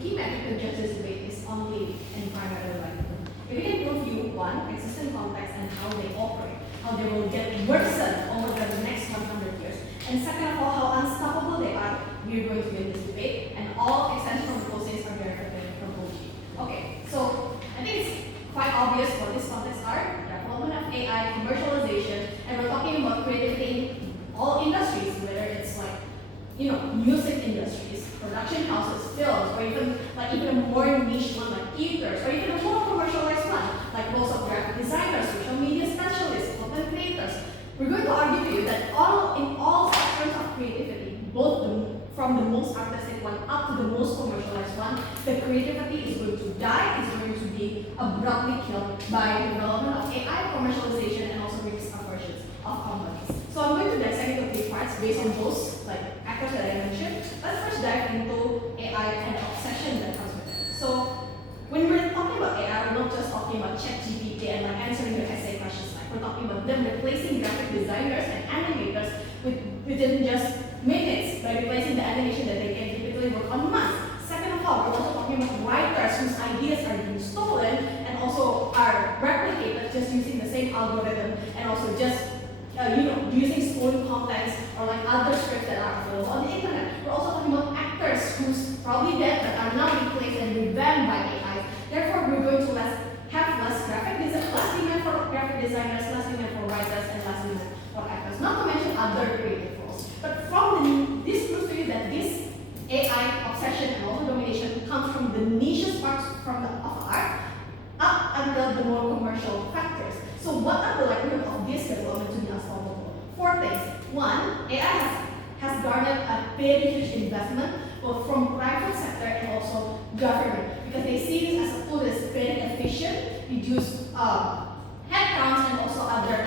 key metric to judge this debate is only and primarily likelihood. If we can prove you, one, existing context and how they operate, how they will get worsened over the next 100 years, and second of all, how unstoppable they are, we are going to win this debate, and all extension proposals are verified from OG. Okay, so I think it's quite obvious what these contexts are: development of AI, commercialization, and we're talking about creativity in all industries, whether it's like, music industries, production houses, films, or even a more niche one like theaters, or even a more commercialized one like roles of graphic designers, social media specialists, content creators. We're going to argue to you that in all sectors of creativity, from the most artistic one up to the most commercialized one, the creativity is going to die, is going to be abruptly killed by the development of AI, commercialization, and also risk aversions of companies. So I'm going to dissect into three parts based on those actors that I mentioned. Let's first dive into AI and the obsession that comes with it. So when we're talking about AI, we're not just talking about ChatGPT and answering your essay questions. We're talking about them replacing graphic designers and animators within just minutes by replacing the animation that they can typically work on months. Second of all, we're also talking about writers whose ideas are being stolen and also are replicated just using the same algorithm and also just using stolen contents or other scripts that are available on the internet. We're also talking about actors who's probably dead but are now replaced and revamped by AI. Therefore, we're going to have less demand for graphic designers, less demand for writers, and less demand for actors. Not to mention other creative roles. But this proves to you that this AI obsession and also domination comes from the niches parts of art up until the more commercial factors. So what are the likelihood of this development to be unstoppable? Four things. One, AI has garnered a very huge investment both from private sector and also government because they see this as a tool that's very efficient, reduce headcounts and also other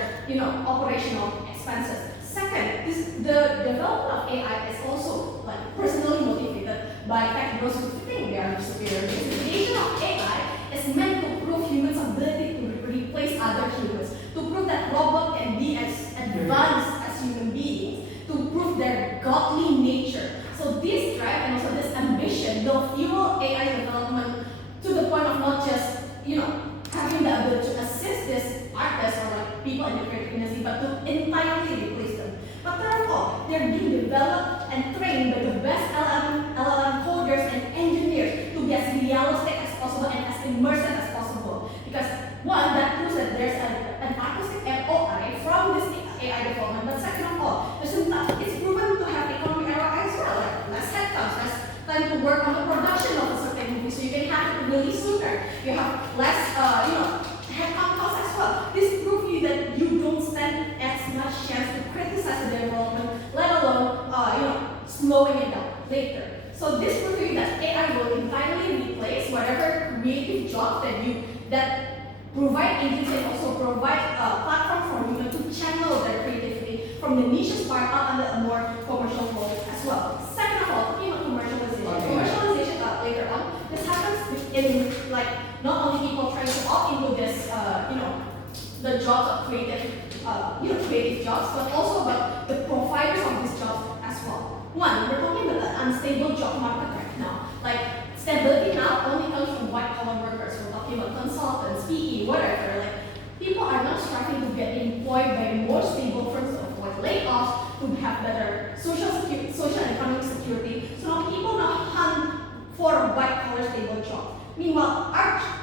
operational expenses. Second, the development of AI is also personally motivated by tech bros who think they are superior. The creation of AI is meant to prove humans' ability to replace other humans, to prove that robots can be as advanced as human beings, to prove their godly nature. So this drive and also this ambition will fuel AI development to the point of not just having the ability to assist these artists or people in the creative industry, but to entirely replace them. But third of all, they're being developed and trained by the best LLM coders and engineers to be as realistic as possible and as immersive as possible. Because one, that proves that there's an artistic ROI from this AI development. But second of all, it's proven to have economic ROI as well, less headcounts, less time to work on the production of a certain movie, so you can have it released sooner. You have less, headcount costs as well. This proves you that you don't stand as much chance to criticize the development, let alone, slowing it down later. So this proves you that AI will entirely replace whatever creative jobs that provide agency and also provide a platform for humans to channel their creativity from the niches part up under a more commercial role as well. Second of all, talking about commercialization. Commercialization later on, this happens in not only people trying to opt into this, the jobs of creative jobs, but also about the providers of these jobs as well. One, we're talking about an unstable job market right now. Stability now only comes from white-collar workers. We're talking about consultants, PE, whatever. People are now striving to get employed by more stable firms to avoid layoffs, to have better social and economic security. So now people hunt for a white-collar stable job. Meanwhile,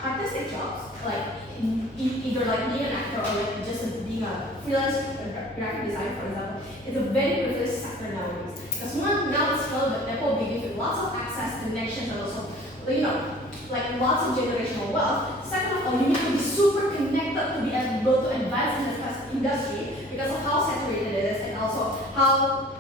artistic jobs, either being an actor or just being a freelance graphic designer, for example, is a very privileged sector nowadays. Because one, now it's filled with people begin with lots of access, connections, and also, lots of generational wealth. Second of all, you need to be super connected to be able to advance in this industry because of how saturated it is and also how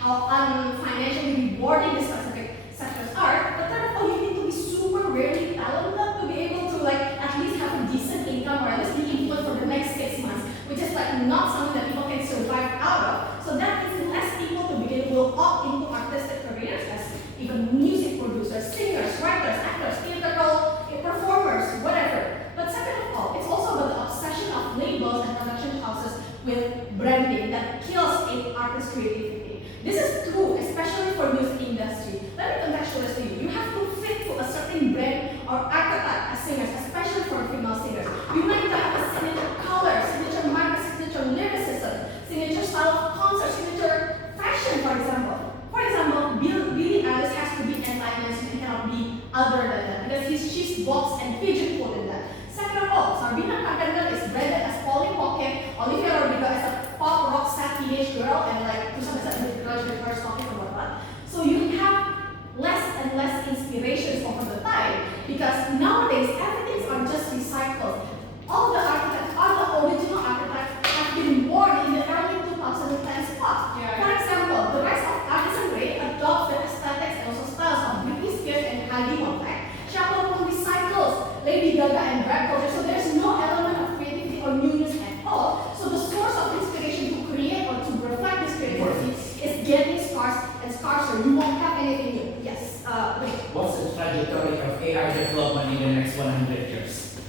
unfinancially rewarding these specific sectors are. But third of all, you need to be super rarely talented to be able to at least have a decent income or at least be employed for the next 6 months, which is not something that people can survive out of. So that means less people to begin will opt into artistic careers as even music producers, singers, writers, actors, theatrical performers, whatever. But second of all, it's also about the obsession of labels and production houses with branding that kills an artist's creativity. This is true, especially for music industry. Let me contextualize to you. You have to fit to certain brand or archetype as singers, especially for female singers. You might need to have a signature color, signature market, signature lyricism, signature style of concert, signature fashion, for example. For example, Billie Eilish has to be enlightened and cannot be other than that because she's boxed and pigeonholed in that. Second of all, Sabrina Carpenter is branded as Polly Pocket, Olivia Rodrigo as a pop rock sad teenage girl, and like to some extent the girls with her talking about that. So you have less and less inspirations over the time because nowadays everything are just recycled. All the archetypes, all the original archetypes have been born in the early 2010s pop. Yeah. For example, the rise of Addison Rae adopts the aesthetics and also styles of Britney Spears and Heidi Montag. Chappell recycles Lady Gaga and drag culture, so there's no element of creativity or newness at all. So the source of inspiration to create or to reflect this creativity is getting scarce and scarcer. You won't have anything new. Yes. Wait. What's the trajectory of AI development in the next 100 years?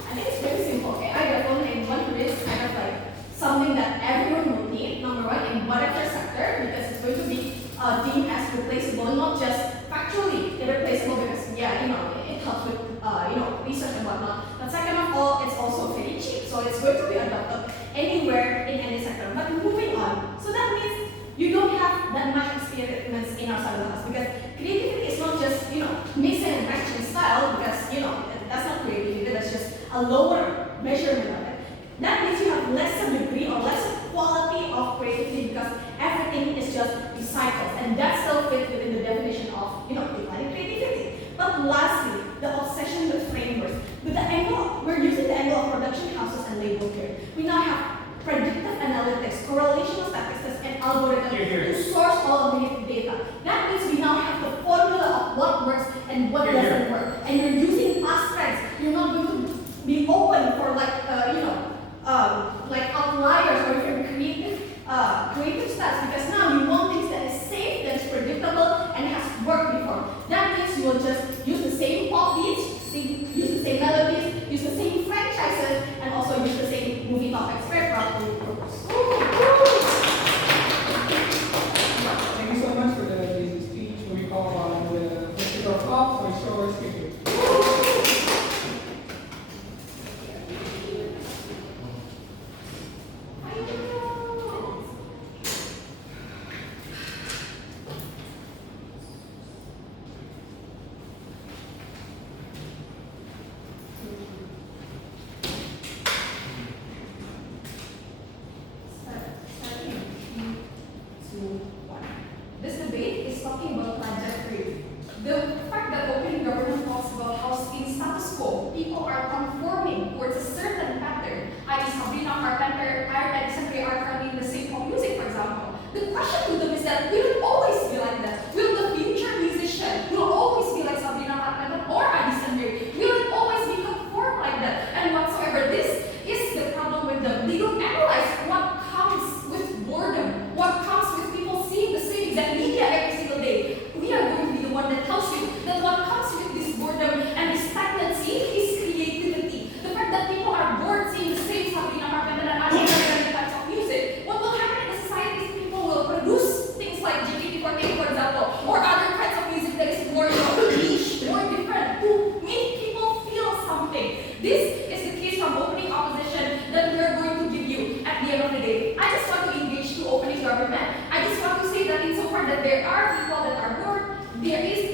I think it's very simple. AI development in 100 is kind of like something that everyone will need. Number one, in whatever sector, because it's going to be deemed as replaceable, not just factually irreplaceable because it helps with research and whatnot. But second of all, it's also very cheap, so it's going to be adopted anywhere in any sector. But moving on, so that means you don't have that much experiments in our side of the house because creativity is not just mixing and matching style because that's not creativity. That's just a lower measurement of it. That means you have lesser degree or lesser quality of creativity because everything is just recycled, and that still fits within the definition of defining creativity. But lastly, the obsession with frameworks. With the angle, we're using the angle of production houses and label here. We now have predictive analytics, correlational statistics, and algorithms to source all of the data. That means we now have the formula of what works and what doesn't work. And you're using past trends. You're not going to be open for like outliers or even creative styles because now you want things that is safe, that is predictable, and has worked before. That means you will just use the same pop beats, use the same melodies, use the same franchises, and also use the same movie topics. Very proud to propose. Thank you so much for the amazing speech. We call on the Festival of Pop for show us speaking. This debate is talking about trajectory. The fact that opening government talks about how in status quo, people are conforming towards a certain pattern, i.e. Sabrina Carpenter, Addison Rae are currently in the same pop music, for example. The question to them is that will it always be like that? Will the future musician will always be like Sabrina Carpenter or Addison Rae? Will it always be conformed like that? And whatsoever, this is the problem with them. They don't analyze what comes with boredom, what comes with people seeing the same exact media every single day. We are going to be the one that tells you that what comes with this boredom and this stagnancy is creativity. The fact that people are bored seeing the same Sabrina Carpenter and other types of music. What will happen in the society is people will produce things like JKT48, for example, or other kinds of music that is more niche, more different, to make people feel something. This is the case from opening opposition that we are going to give you at the end of the day. I just want to engage to opening government. I just want to say that insofar that there are people that are bored, there is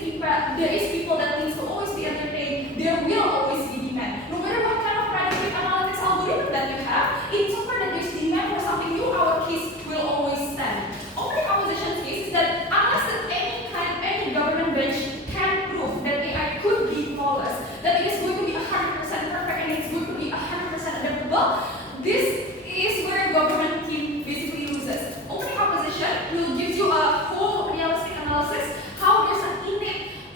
people that needs to always be entertained, there will always be demand. No matter what kind of predictive analytics algorithm that you have, insofar that there's demand for something new, our case will always stand. Opening opposition's case is that unless that any government bench can prove that AI could be flawless, that it is going to be 100% perfect and it's going to be 100% adaptable, this is where government team basically loses. Opening opposition will give you a whole realistic analysis how there's an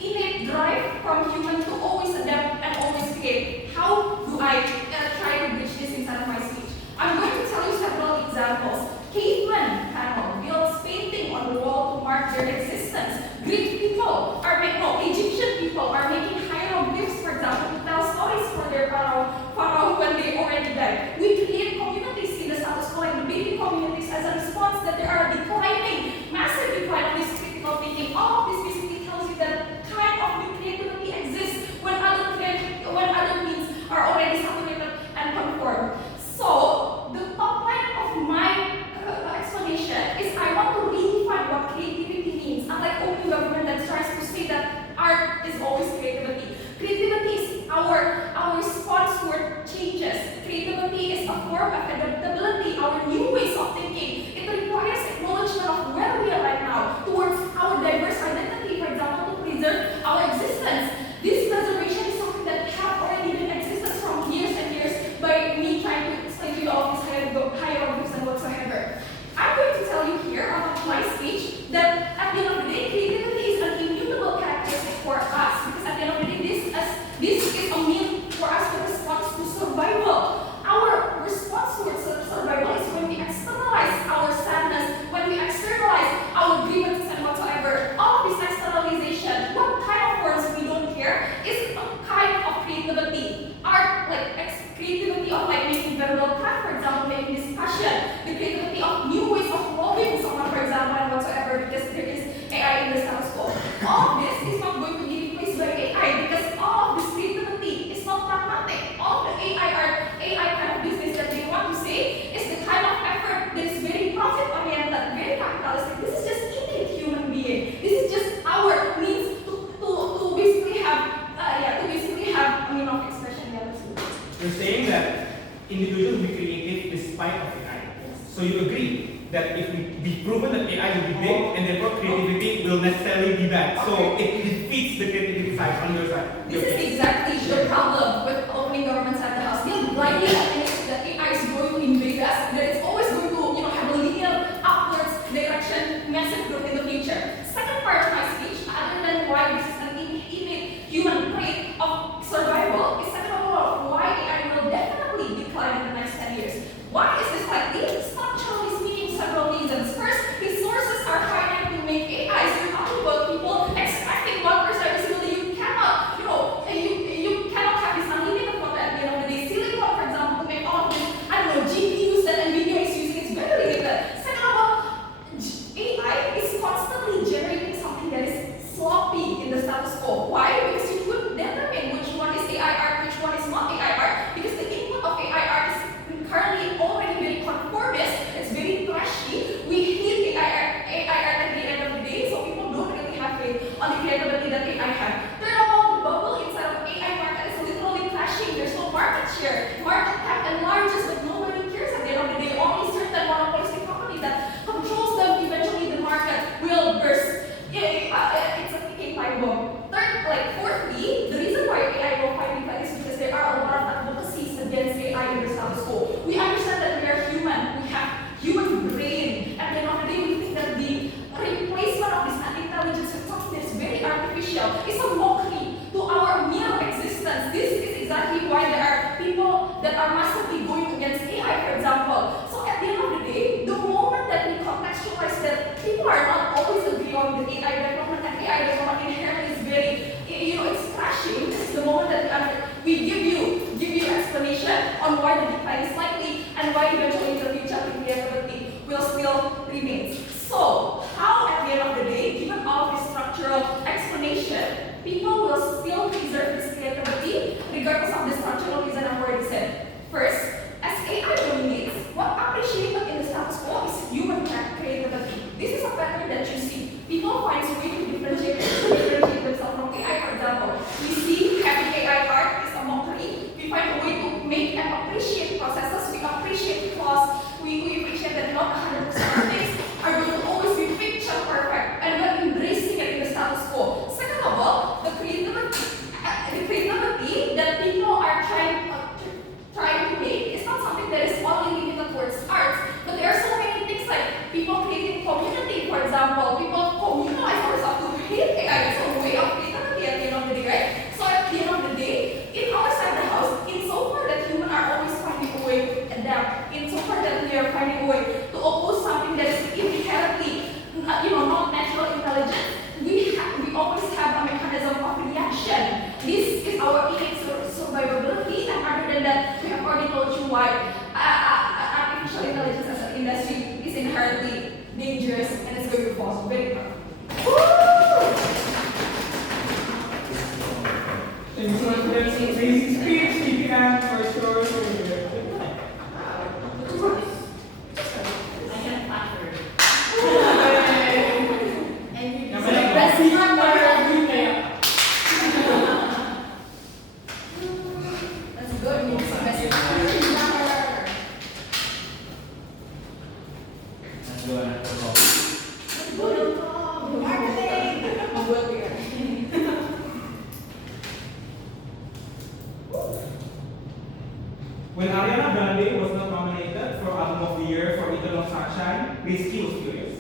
innate drive from human to always adapt and always create. How do I try to bridge this inside of my speech? I'm going to tell you several examples. Caveman panel builds painting on the wall to mark their existence. Greek people Egyptian people are making hieroglyphs, for example, to tell stories for their pharaoh when they already died. We create So you agree that if we've proven that AI will be big and therefore creativity will necessarily be bad. So it defeats the creativity side on your side. This is exactly the problem with opening governments at the house. They're blindly convinced that AI is going to invade us, that it's always going to, have a linear upwards direction, massive growth in the future. Second part of my speech, other than why this is an innate human trait of survival, is second of all why AI will definitely decline in the next 10 years. Why is this likely? Structurally speaking, several reasons. First, resources are finite to make AI. So you're talking about people extracting 1% visibility. You cannot, you cannot have this unlimited content at the end of the day. Silicon, for example, to make all of this, GPUs that NVIDIA is using, it's very limited. Second of all, AI is constantly generating something that is sloppy in the status quo. Why? Because you could determine which one is AI art, which one is not AI art, because the input of AI art is currently already very conformist, it's very trashy. We hate AI art at the end of the day, so people don't really have faith on the creativity that AI has. Third of all, the bubble inside of AI market is literally crashing. There's no market share. Market cap enlarges, but nobody cares at the end of the day. Only certain monopolistic companies that controls them, eventually the market will burst. It's a ticking time bomb. Fourthly, the reason why AI will fight like this is because there are a lot of advocacies against AI in the status quo. We understand that we are human, we have human brain. At the end of the day, we think that the replacement of this intelligence with something that is very artificial is a mockery to our mere existence. This is exactly why there are people that are massively going against AI, for example. So at the end of the day, the moment that we contextualize that people are not always agree on the AI development, and AI development inherently is very, it's crashing. This is the moment that we give you explanation on why the decline is likely and why eventually in the future the creativity will still remain. So, how at the end of the day, given all of this structural explanation, people will still preserve this creativity regardless of the structural reason I've already said. First, as AI dominates, what appreciated in the status quo is human creativity. This is a pattern that you see. People find a way to differentiate themselves from AI, for example. We see having AI art is a mockery. We find a way to make and appreciate processes. We appreciate flaws. We appreciate that not 100% of things are going to always be picture perfect. And we're embracing it in the status quo. Second of all, the creativity that people are trying to make is not something that is only limited towards arts, but there are so many things like people creating community, for example. People communalize themselves to hate AI. It's a way of creativity at the end of the day, right? So at the end of the day, in our side of the house, in so far that humans are always finding a way to adapt, in so far that we are finding a way to oppose something that is inherently, not natural intelligence, we always have a mechanism of reaction. This is our innate survivability, and other than that, we have already told you why artificial intelligence as an industry is inherently dangerous and it's going to fall very hard. Thank you so much for that amazing speech, keeping on for sure. I can clap for it. That's good. Let's go and When Ariana Grande was not nominated for Album of the Year for Eternal Sunshine, Rizky was furious.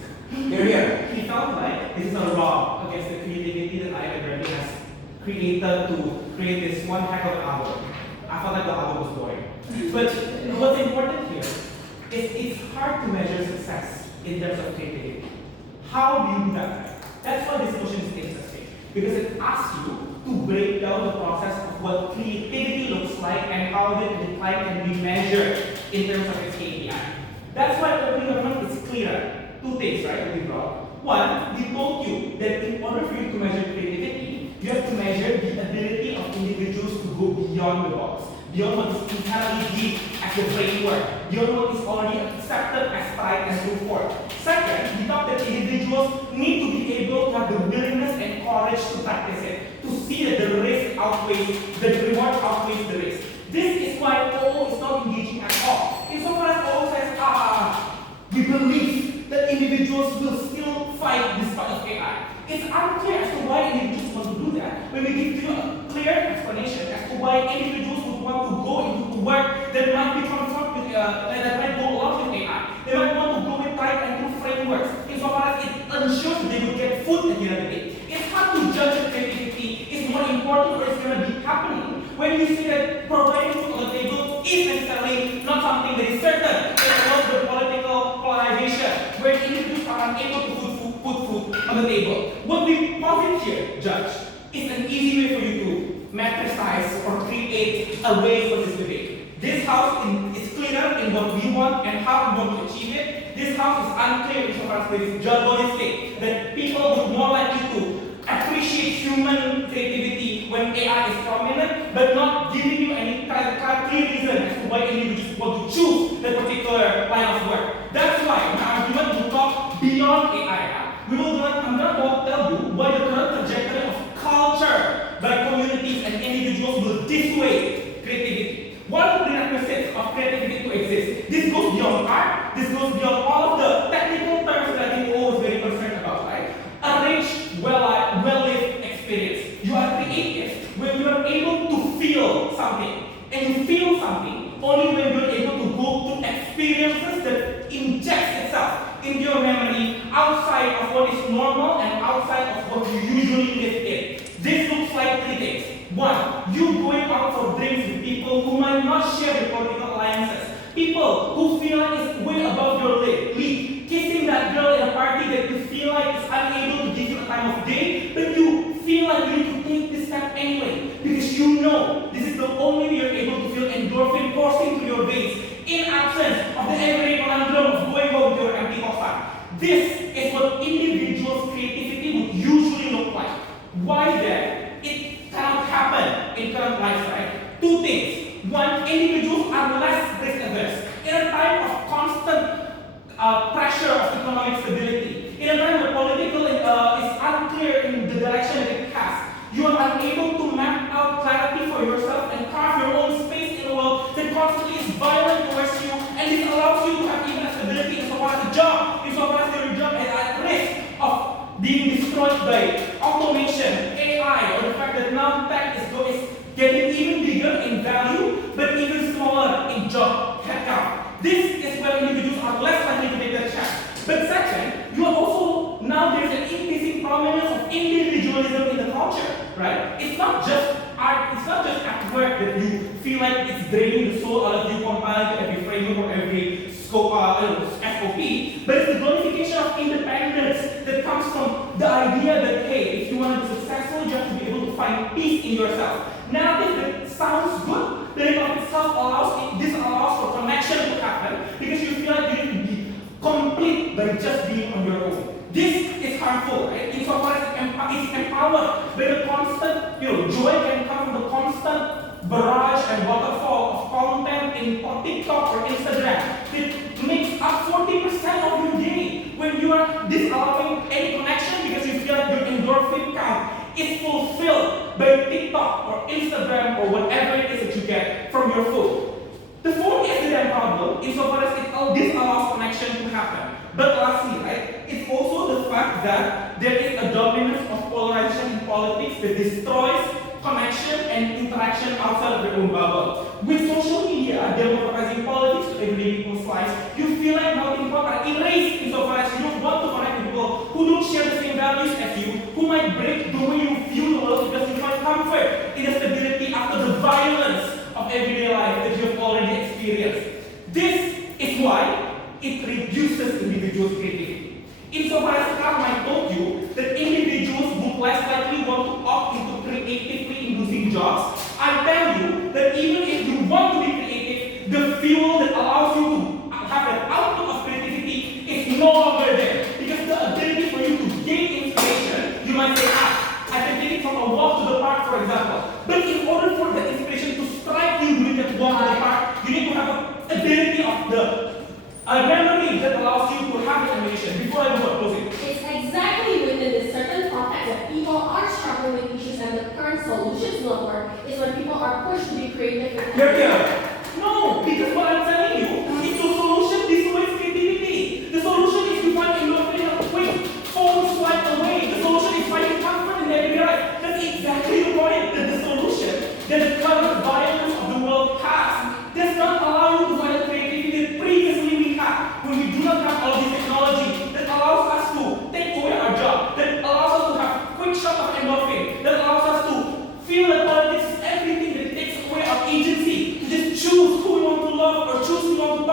here. He felt like this is a wrong against the creativity that Ariana Grande has created to create this one heck of an album. I felt like the album was boring. But what's important here is it's hard to measure success in terms of creativity. How do you do that? That's why this question is interesting. Because it asks you to break down the process of what creativity looks like and how the decline can be measured in terms of its KPI. That's why opening government is clearer. Two things, right, that we brought. One, we told you that in order for you to measure creativity, you have to measure the ability of individuals to go beyond the box, beyond what is entirely deep as the framework, beyond what is already accepted as right and so forth. Second, we thought that individuals need to be able to have the willingness and courage to practice it, to see that the risk outweighs, the reward outweighs the risk. This is why OO is not engaging at all. Insofar as OO says, individuals will still fight despite of AI. It's unclear as to why individuals want to do that. When we give you a clear explanation as to why individuals would want to go into work that might be confront with that might go along with AI. They might want to go with tight and new frameworks insofar as it ensures that they will get food at the end of the day. It's hard to judge if creativity is more important or it's going to be happening when you see that providing food on the table is necessarily not something that is certain. It involves the political polarization where individuals are unable to put food on the table. What we posit here, Judge, is an easy way for you to matricize or create a way for this debate. This house is clearer in what we want and how we want to achieve it. This house is unclear insofar as there is journalistic, that people would more likely to appreciate human creativity when AI is prominent, but not giving you any clear reason as to why individuals want to choose that particular line of work. That's why my argument will talk beyond AI. I'm going to tell you why the current trajectory of culture by communities and individuals will dissuade creativity. What are the prerequisites of creativity to exist? This goes beyond art, this goes beyond all of the technical terms that I think we're always very concerned about, right? A rich, well-lived experience. You are creative when you are able to feel something. And you feel something only when you're able to go through experiences that inject itself into your memory outside of what is normal and outside of what you usually live in. This looks like three things. One, you going out for drinks with people who might not share your political alliances. People who feel like it's way above your league. Kissing that girl in a party that you feel like is unable to give you a time of day, but you feel like you need to take this step anyway. Because you know this is the only way you're able to feel endorphin coursing through your veins in absence of the everyday conundrum of going home with your empty coffin. This is what individuals' creativity would usually look like. Why then? It cannot happen in current life, right? Two things. One, individuals are less risk averse. In a time of constant pressure of economic stability, in a time where political is unclear in the direction that it has, you are unable to map out clarity for yourself and carve your own space in a world that constantly is violent towards you, and this allows you to have even a stability insofar as a job, insofar as your job is at risk of being destroyed by automation, AI, or the fact that now tech is getting even bigger in value, but even smaller in job headcount. This is where individuals are less likely to take that chance. But second, you are also, now there's an increasing prominence of individualism in the culture, right? It's not just art, it's not just at work that you feel like it's draining the soul out of you, compiling to every framework or every scope, SOP, but it's the glorification of independence that comes from the idea that, hey, if you want to be successful, you have to be able to find peace in yourself. Narrative that sounds good, but in of itself allows for connection to happen because you feel like you need to be complete by just being on your own. This is harmful, right? Insofar as it's empowered by the constant, joy can come from the constant barrage and waterfall of content in TikTok or Instagram. It makes up 40% of your day when you are disallowing any connection because you feel like your endorphin count is fulfilled by TikTok or Instagram or whatever it is that you get from your phone. The phone is the damn problem insofar as this allows connection to happen. But lastly, right, it's also the fact that there is a dominance of polarization in politics that destroys connection and interaction outside of their own bubble. With social media democratizing politics to everyday people's lives, you feel like melting pot are erased insofar as you don't want to connect with people who don't share the same values as you, who might break the way you view the world because you find comfort in the stability after the violence of everyday life that you have already experienced. This is why it reduces individuals' creativity. Insofar as Carmine told you that individuals would less likely want to opt into creatively inducing jobs, I tell you that even if you want to be creative, the fuel that allows you to have an output of creativity is no longer there. Because the ability for you to gain inspiration, you might say, I can take it from a walk to the park, for example. But in order for the inspiration to strike you during that walk to the park, you need to have an ability of the memory that allows you to have the animation. Before I go to closing. It's exactly within this certain context that people are struggling with issues and the current solutions will work is when people are pushed to be creative. Here. No, because what I'm telling you is the solution dissuades creativity. The solution is to find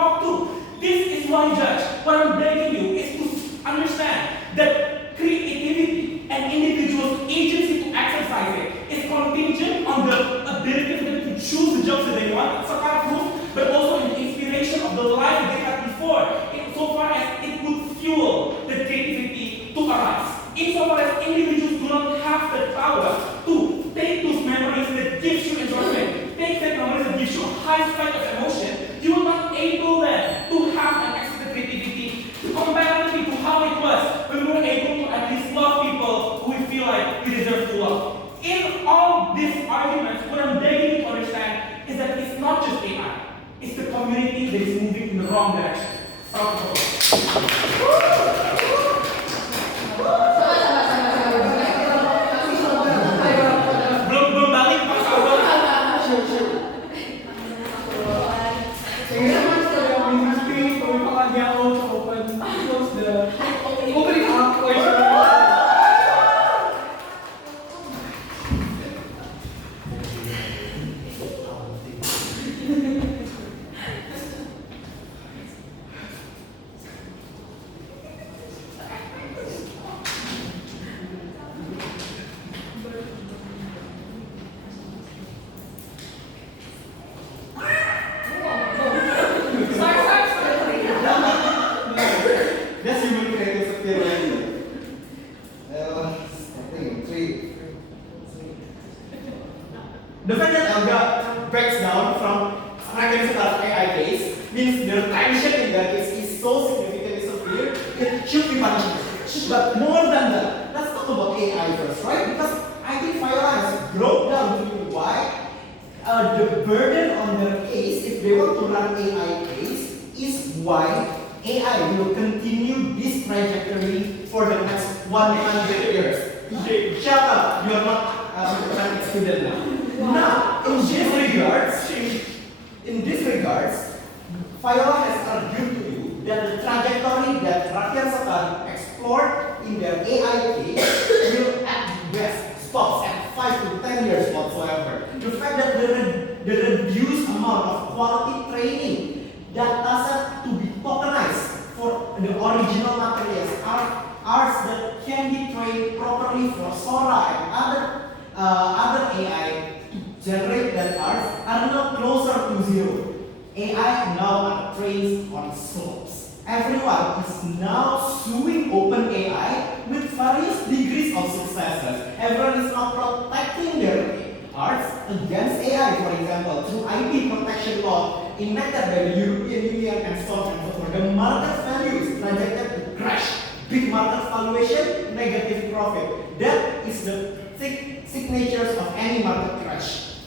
talk to. This is why, Judge, what I'm begging you is to understand that creativity and individuals' agency to exercise it is contingent on the ability for them to choose the jobs that they want, Sakara proof, but also in the inspiration of the life they had before, insofar as it would fuel the creativity to arise. Insofar as individuals do not have the power to take those memories that gives you enjoyment, take that memories that gives you a high spike of emotion, you will not able then to have an access to creativity comparatively to how it was when we were able to at least love people who we feel like we deserve to love. In all these arguments, what I'm begging you to understand is that it's not just AI, it's the community that is moving in the wrong direction. Belum balik Pak Sabar. Thank you so much for the amazing speech. We call on Gallo to close the opening up question. That's human creative experience. I think three. The fact that Elga breaks down from fragments of AI case means the tension in that case is so significantly severe, it should be punished. But more than that, let's talk about AI first, right? Because I think Viola has broke down to you why the burden on their case, if they want to run AI case, is why AI will continue this trajectory for the next 100 years. Shut up, you are not a student now. Now, in this regards, Viola has argued to you that the trajectory that Rakyat Setan explored in their AI case will at best stops at 5 to 10 years whatsoever. The fact that the reduced amount of quality training data set to be tokenized for the original materials are that can be trained properly for Sora and other AI to generate that arts are now closer to zero. AI now are trained on slopes. Everyone is now suing OpenAI with various degrees of successes. Everyone is now protecting their arts against AI, for example, through IP protection law enacted by the European Union and so on and so forth. The market value is projected to crash. Big market valuation, negative profit. That is the signatures of any market crash.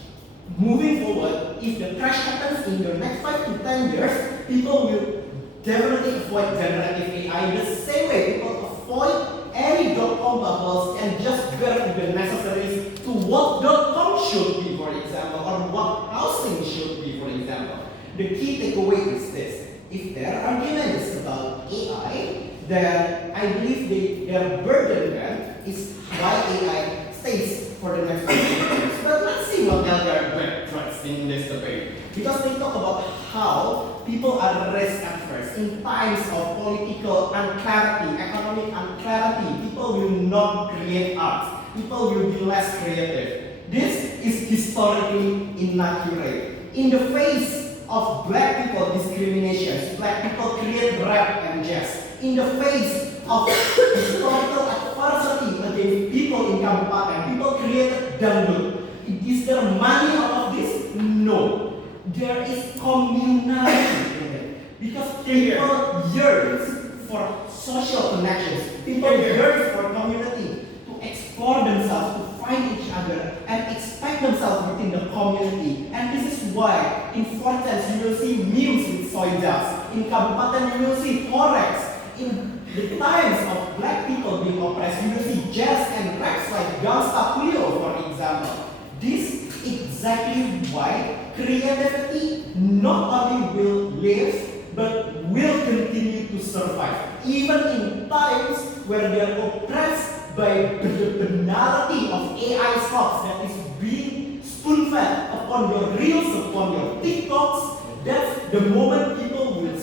Moving forward, if the crash happens in the next 5 to 10 years, people will definitely avoid generative AI the same way people avoid any .com bubbles and just get the necessaries to what .com should be, for example, or what housing should be, for example. The key takeaway is this. If their argument is about AI, then I believe their burden then is why AI stays for the next 50 years. But let's see what Elgar writes in this debate. Because they talk about how people are risk averse in times of political unclarity, economic unclarity. People will not create art. People will be less creative. This is historically inaccurate. In the face of black people discriminations, black people create rap and jazz. In the face of historical adversity against people in Kabupaten, people created dangdut. Is there money out of this? No. There is communality in it. Because people yearn for social connections. People yearn for community to explore themselves, to find each other, and expect themselves within the community. And this is why in Fortens you will see memes with soy dust. In Kabupaten you will see forex. In the times of black people being oppressed, you will see jazz and raps like Gangsta Puyo, for example. This is exactly why creativity not only will live, but will continue to survive. Even in times where they are oppressed by the banality of AI stocks that is being spoon-fed upon your reels, upon your TikToks, that's the moment people will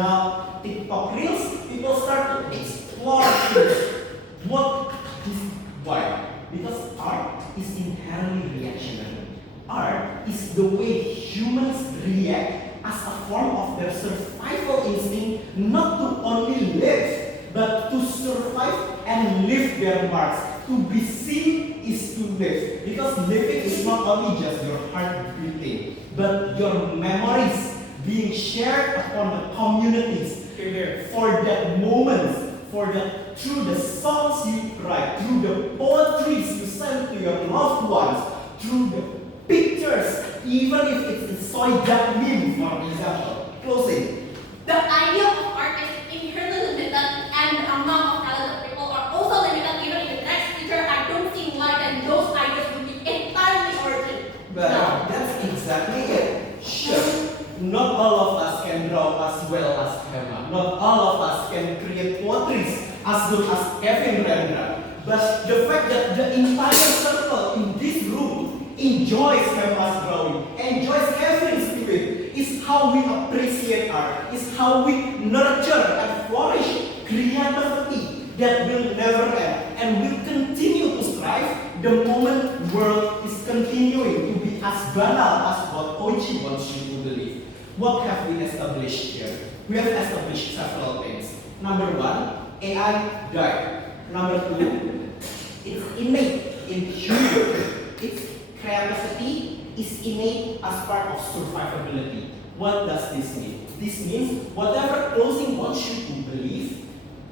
now TikTok Reels, people start to explore things. What is why? Because art is inherently reactionary. Art is the way humans react as a form of their survival instinct, not to only live, but to survive and leave their marks. To be seen is to live. Because living is not only just your heart beating, but your memories being shared upon the communities. For that moments, through the songs you write, through the poetries you send to your loved ones, through the pictures, even if it's a soy duck meme, for example. Closing. The idea of art is inherently limited, and the amount of talented people are also limited. Even in the next future, I don't see why then those ideas would be entirely origin. But that's exactly it. Sure, not all of us can draw as well as Hema. Not all of us can create poetries as good as Kevin Rendra. But the fact that the entire circle in this room enjoys Hema's drawing, enjoys Kevin's spirit, is how we appreciate art, is how we nurture and flourish creativity that will never end and will continue to strive the moment world is continuing to be as banal as what Oichi wants you to believe. What have we established here? We have established several things. Number one, AI died. Number two, it's innate in human. Its creativity is innate as part of survivability. What does this mean? This means whatever closing wants you to believe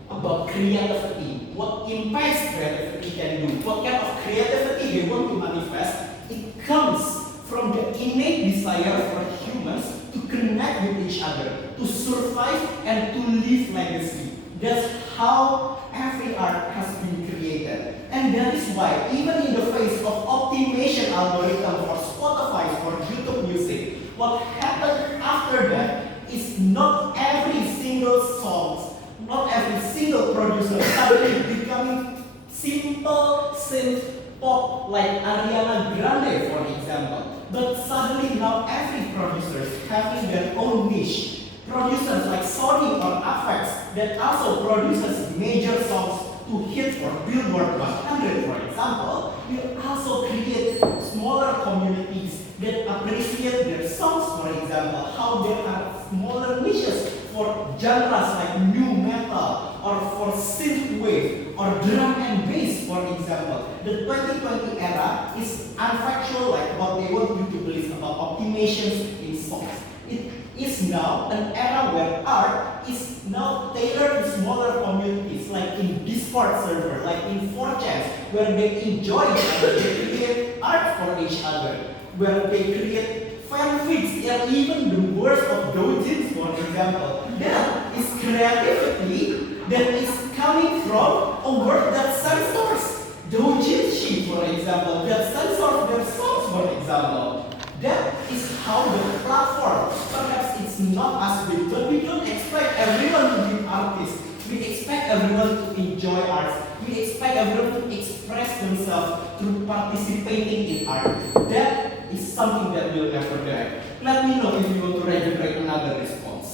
about creativity, what impacts creativity can do, what kind of creativity they want to manifest, it comes from the innate desire for humans to connect with each other, to survive and to leave legacy. That's how every art has been created. And that is why, even in the face of optimization algorithm for Spotify, for YouTube music, what happened after that is not every single song, not every single producer suddenly becoming simple synth pop like Ariana Grande, for example. But suddenly now every producer is having their own niche. Producers like Sony or Afex that also produces major songs to hit for Billboard 100, for example, will also create smaller communities that appreciate their songs, for example, how there are smaller niches for genres like new metal or for synthwave or drum and bass, for example. The 2020 era is unfactual like what they want you to believe about optimizations in songs. It is now an era where art is now tailored to smaller communities, like in Discord server, like in 4chan, where they enjoy each other, they create art for each other, where they create fanfics, and even the worst of doujins, for example. That is creativity that is coming from a world that censors doujinshi, for example, that censors their songs, for example. That is how the platform, perhaps it's not as big, but we don't expect everyone to be artists. We expect everyone to enjoy arts. We expect everyone to express themselves through participating in art. That is something that will never die. Let me know if you want to regenerate another response.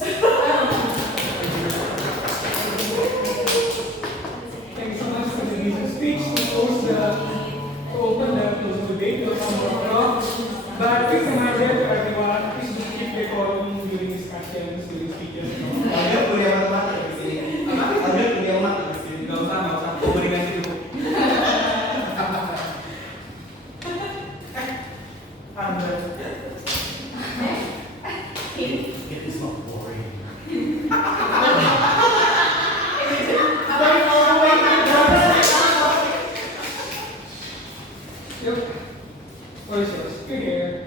Thank you so much for the amazing speech. To open the debate, to come but quick reminder to everyone, please keep recording during discussions, during speeches. Ada kuliah matematik di sini. Ada kuliah matematik di sini. Nggak usah, komunikasi dulu. It is not boring. Yep. What is yours? Good here.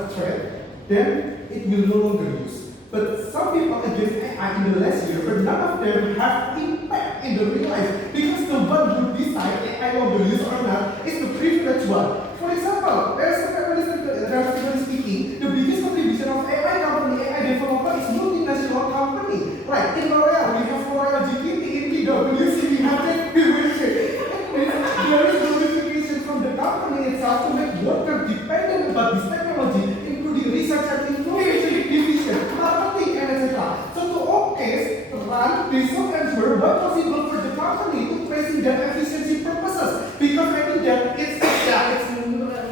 a threat, then it will no longer use. But some people against AI in the last year, but none of them have impact in the real life because the one who decide AI will use or not is the privileged one. For example, relatively speaking, the biggest contribution of AI company, AI developer is multinational company. Like in L'Oreal, we have L'Oreal GKT, in PwC, we have Tech There is notification from the company itself to make workers dependent about this technology, including research and innovation division, marketing, and etc. So to OCASE, run, research, and work possible for the company to praising their efficiency purposes. Because I think that it's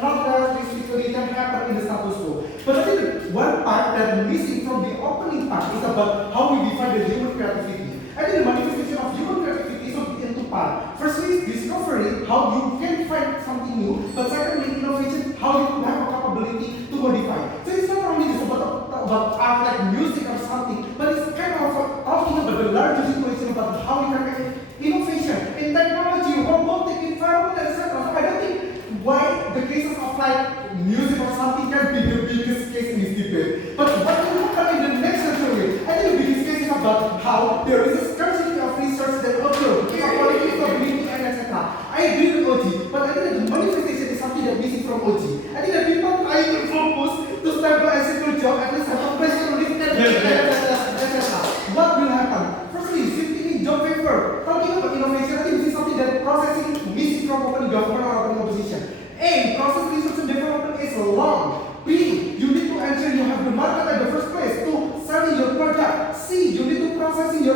not realistically can happen in the status quo. But I think one part that missing from the opening part is about how we define the human creativity. I think the manifestation of human creativity is in two parts. Firstly, discovery, how you can find something new. But secondly, innovation, how you have a capability to modify. So it's not only just about art like music or something, but it's kind of talking about the larger situation about how you can make innovation in technology, robotic, environment, etc. So I don't think why the cases of like music or something can be the biggest case in this debate. But what will happen in the next century? I think the biggest case is about how there is a scarcity of research that occur, quality, stability, and etc. I agree with OG, but I think that the manifestation is something that's missing from OG. I think that people try to focus to stable a single job and just have a pressure on it, etc. What will happen? Firstly, shifting in job paper. Talking about innovation, I think this is something that processing is missing from open government or open opposition. A, process research and development is long. B, you need to ensure you have the market at the first place to sell your product. C, you need to process your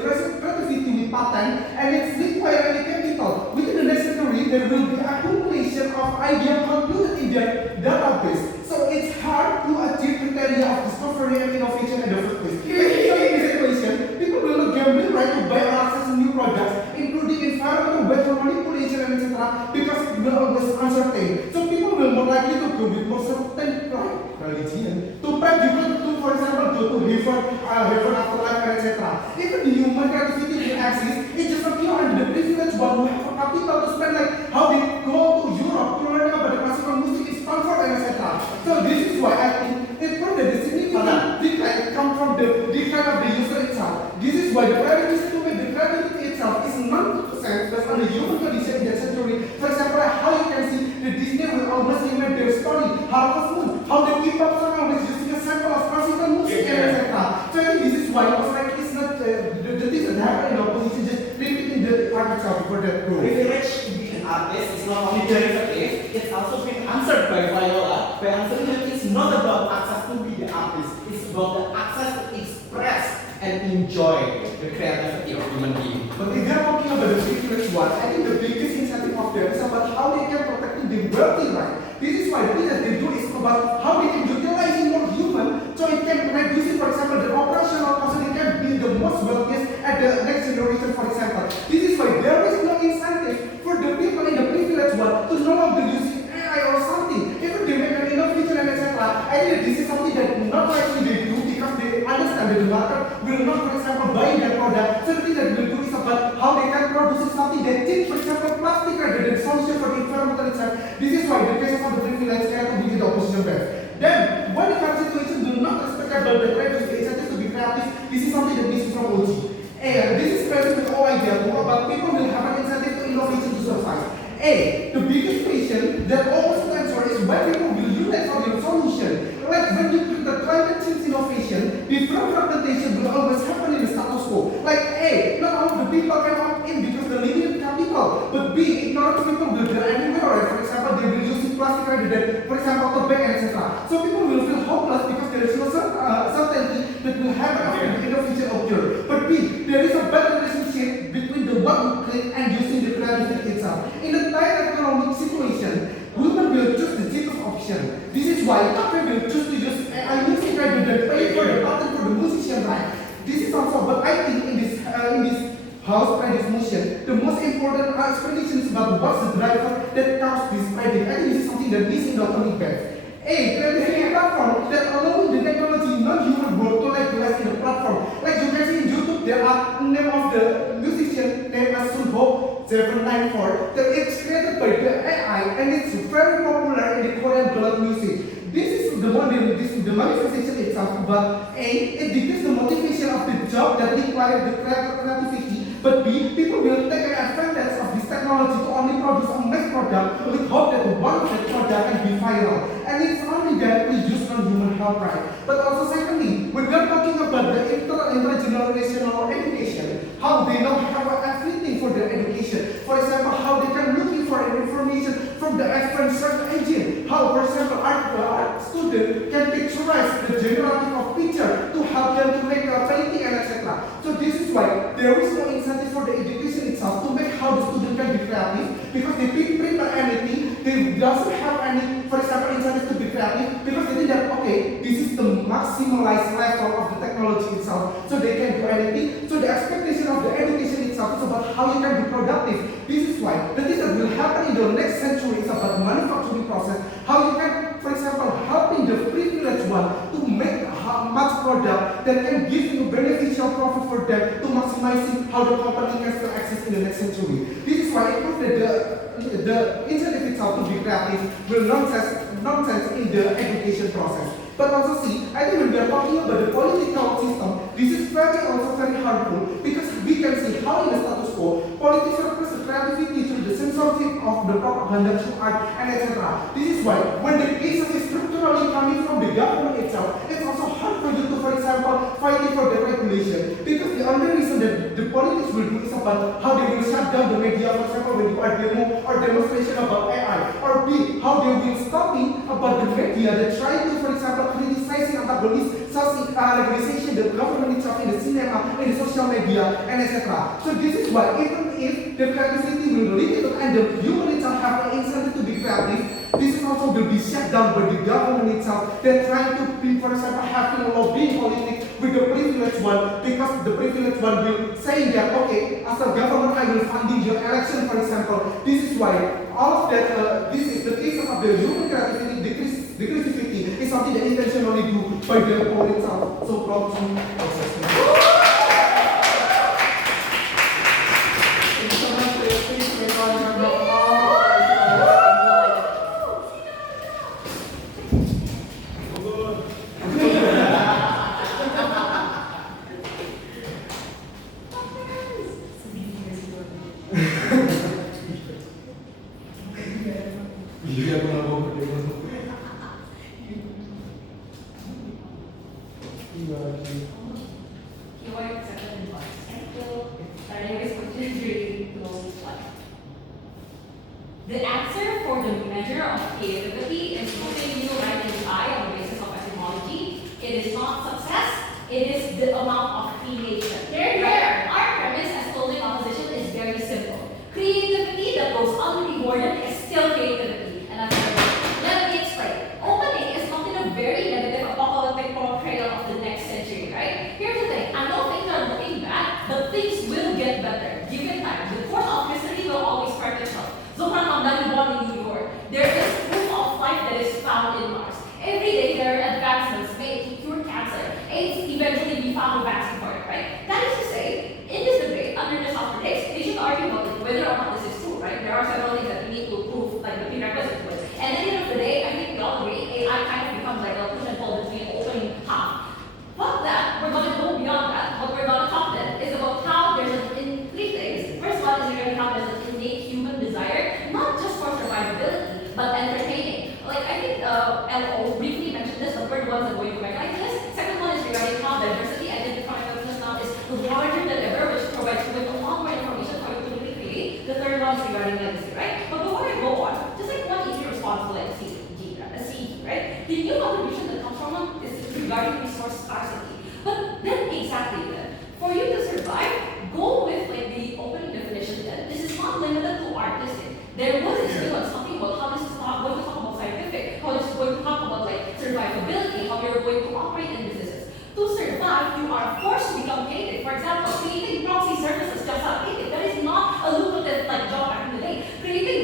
creativity with patent, and it's require any capital. Within the next century, there will be accumulation of ideas concluded in their database. So it's hard to achieve criteria of discovery and innovation in the first place. In this equation, people will not gamble right to buy or access new products, including environmental weather manipulation and etc. because it will always uncertain. So people will more likely to go with more certain religion to prep people to, for example, go to heaven afterlife, etc. Even the human creativity will exist. It's just appear under the privileged one who have a capital to spend, like how they go to Europe to learn about the classical music is Stanford and etc. So this is why I think it proved that the significant decline come from the decline of the user itself. This is why the priority to make the creativity itself is not based on the human condition in that century. For example, how you can see the Disney will almost remake their story, Harvest Moon, how the K-pop song always using a sample of classical music and etc. So I think this is why most likely it's not the things that happen in opposition just repeating the art itself for that group. Privilege to be an artist is not only derivative, it's also been answered by Viola. By answering that it's not about access to be the artist, it's about the access to express and enjoy the creativity of human being. But if they are talking about the privileged one, I think the biggest incentive of them is about how they can protect the wealthy right. This is why the thing that they do is about how they can utilize more human so it can reduce it, for example, the operational cost, so they can be the most wealthiest at the next generation, for example. This is why there is no incentive for the people in the privileged one to no longer use AI or something. Even they make an innovation and etc. I think this is something that not likely they do because they understand that the market will not, for example, buy their product. So the thing that will do is about how they can produce something that cheap, for example, plastic rather than solution for the environmental itself. This is why the cases of the privileged cannot be the opposition best. Then, when the current situation do not respect the creative incentive to be creative, this is something that missing from OG. And this is creative with all idea about people will have an incentive to innovation to survive. A, the biggest question that always answer is when people will unite for your solution. Like when you put the climate change innovation, the fragmentation will always happen in the status quo. Like A, not all the people can opt in because the limited capital. But B, ignorant people will go anywhere. For example, they will use plastic rather than, for example, tobacco, etc. So people will feel hopeless because there is no certainty that will happen after the innovation occur. But B, there is a better relationship between the what you create and using the creativity itself. In the tight economic situation, women will choose the cheapest option. This is why cafe will choose to use AI music rather than pay for the patent for the musician, right? This is also, but I think in this house by this motion, the most important explanation is about what's the driver that causes this spreading. I think this is something that missing the atomic best. A, creativity platform that allowing the technology non-human world to like less in the platform. Like you can see in YouTube, there are name of the musician named as Sunho 794 that it's created by the AI and it's very popular in the Korean blood music. the manifestation itself, but A, it decreases the motivation of the job that requires the creativity, but B, people will take an advantage of this technology to only produce a mass product with hope that one of that product can be viral. And it's only that we use on human health, right? But also secondly, when we're talking about the intergenerational education, how they know have everything for their education. For example, how they can looking for information from the advanced search engine. How, for example, our student can picturize the generative of picture to help them to make a painting and etc. So this is why there is no incentive for the education itself to make how the student can be creative, because they prepare anything, they doesn't have any, for example, incentive to be creative, because they think that, okay, this is the maximalized level of the technology itself, so they can do anything. So the expectation of the education itself is about how you can be productive. This is why the thing that will happen in the next century is about the manufacturing process, how you can, for example, helping the privileged one to make much product that can give you beneficial profit for them to maximizing how the company can still exist in the next century. This is why it proves that the incentive itself to be creative will nonsense in the education process. But also see, I think when we are talking about the political system, this is also very harmful, because we can see how in the status quo, politics suppress the creativity through the censorship of the propaganda through art and etc. This is why when the cases is structurally coming from the government itself, it's also hard for you to, for example, fighting for the regulation. Because the only reason that the politics will do is about how they will shut down the media, for example, when you are demo or demonstration about AI, or B, how they will stopping about the media that try to, for example, criticizing antagonists such organization, the government itself, in the cinema, in the social media, and etc. So this is why even if the creativity will limit and the human itself have an incentive to be creative, this is also will be shut down by the government itself. They're trying to be, for example, having a lobbying politics with the privileged one, because the privileged one will say that, okay, as a government, I will funding your election, for example. This is why all of that, this is the case of the human creativity, the creativity is something that intentionally do by the poet itself. So proud to process. Thank you so much for your speech. May God have no Keyword accepted in box. Thank you. Anyways, question 3 to 1. The answer for the measure of creativity is putting new right in the eye on the basis of etymology. It is not success, it is the amount of creation. Right? Our premise as closing opposition is very simple. Creativity that goes unrewarded is still creativity. And that's let me explain. Opening is not in a very negative apocalyptic portrayal of the next century, right? Here's the thing, I know things are looking bad, but things will get better. Given time, the course of history will always correct itself. Zohran Hamdani born in New York. There is proof of life that is found in Mars. Every day there are advancements made to cure cancer. AIDS eventually be found a vaccine for it, right? That is to say, in this debate, under the soft takes, they should argue about whether or not this is true, right? There are several things that we need to prove, like the prerequisite to it. And at the end of the day, I think we all agree, AI kind of becomes like a push and pull between opening half. But that, we're going to go beyond that. What we're going to talk then is about how there's in 3 things. First one is regarding how there's an innate human desire, not just for survivability, but entertaining. Like I think LO briefly mentioned this, the third one is going to recognize this. Second one is regarding how diversity identified as now is larger than ever, which provides you with a lot more information for you to really create. The third one is regarding legacy, right? But before I go on, just like one easy response to legacy, right? The new contribution that comes from them is regarding resource scarcity. But then exactly then, for you to survive, go with like the opening definition then. This is not limited to artistic. There was this new one talking about how this is not going to talk about scientific, how this is going to talk about like survivability, how you're going to operate in businesses. To survive, you are forced to become creative. For example, creating proxy services just out creative. That is not a lucrative like job back in the day. Creating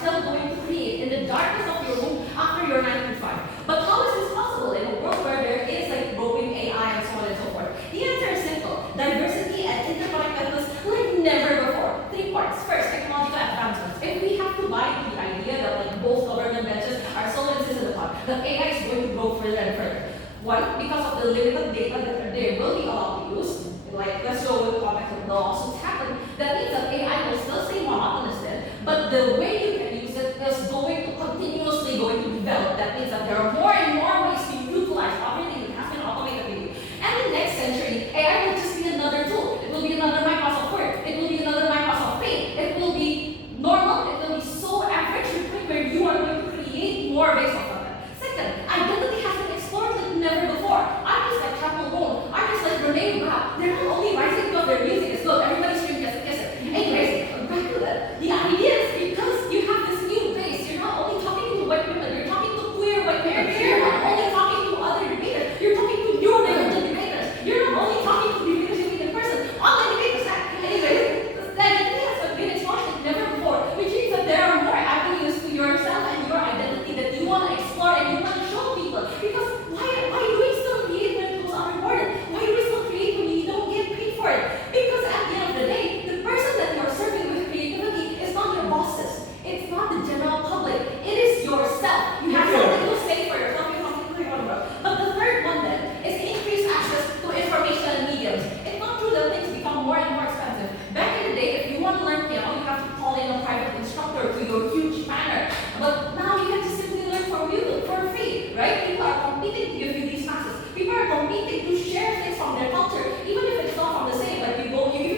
still going to create in the darkness of your room after your 9 to 5. But how is this possible in a world where there is like growing AI and so on and so forth? The answer is simple. Diversity and interconnectedness like never before. 3 parts. First, technological advancements. If we have to buy the idea that like both government benches are so insistent upon, that AI is going to grow further and further. One, because of the limited data that they will be allowed to use, like let's go with context of the lawsuits happen, that means that AI will still stay monotonous then, but the way you can use it is continuously going to develop. That means that there are more and more ways to utilize everything that has been automated for you. And in the next century, AI will just be another tool. It will be another Microsoft Word. It will be another Microsoft Paint. It will be normal. It will be so average to the point where you are going to create more based on that. Second, identity has been explored like never before. Artists like Chapel Bone, artists like Renee Rapp, they're not only rising because their music is good, everybody's screaming yes, yes. Anyways, back to that. The idea is because you have this new base, you're not only talking to white women, you're talking to queer white parents, you're not only talking to other debaters, you're talking to your religion debaters, you're not only talking to debaters you meet in person, online debaters. Anyways, the identity has been explored like never before, which means that there are more avenues to yourself and your identity that you want to explore and you want to show people. Because why do we still create when it goes unrewarded? Why do we still create when you don't get paid for it? Because at the end of the day, the person that you are serving with creativity is not your bosses. It's not the general public. It is yourself. You have something to say for yourself. You have something to say for yourself. But the third one then is increased access to information and mediums. It's not true that things become more and more expensive. Back in the day, if you want to learn piano, you have to call in a private instructor to your huge manor. But now you can just simply learn from YouTube for free, right? People are competing to give you these classes. People are competing to share things from their culture, even if it's not from the same. Like you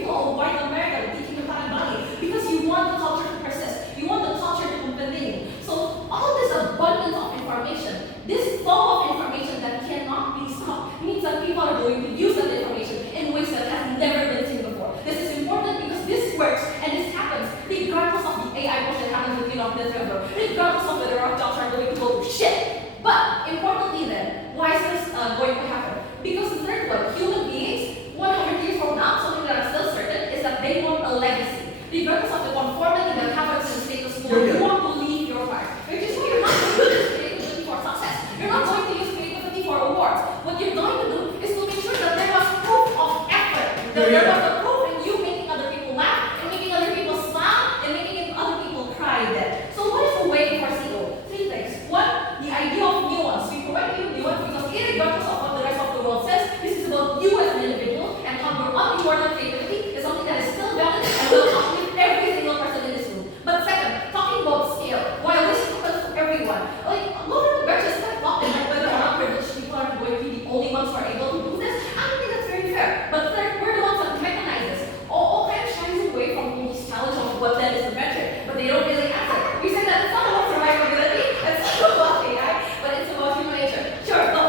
go white America teaching the Italian body because you want the culture to persist. You want the culture to continue. So all this abundance of information, this flow of information that cannot be stopped, means that people are going to use that information in ways that has never been seen before. This is important because this works and this happens regardless of the AI push that happens with November, regardless of whether our jobs are going to go to shit. But importantly then, why is this going to happen? Because the third one, human beings, 100 years from now, something that I'm still certain is that they want a legacy. Regardless of the conformity that happens in status quo, you want to leave your mark. Which is why you're not going to use creativity for success. You're not going to use creativity for awards. What you're going to do is to make sure that there was proof of effort. That there was a proof in you making other people laugh, and making other people smile, and making other people cry then. So what is the way for CEO? 3 things. One, the idea of nuance. We provide you nuance because irregardless of what the rest of the world says, this is about you as an individual and how your unrewarded creativity is something that is still valid and will uplift every single person in this room. But second, talking about scale, while this happens to everyone, like look at the benches that locked in, like whether or not privileged people are going to be the only ones who are able to do this, I don't think that's very fair. But third, we're the ones that mechanize this. All kind of shies away from this challenge of what then is the metric, but they don't really answer. We say that it's not about survivability, it's not about AI, but it's about human nature. Sure, go.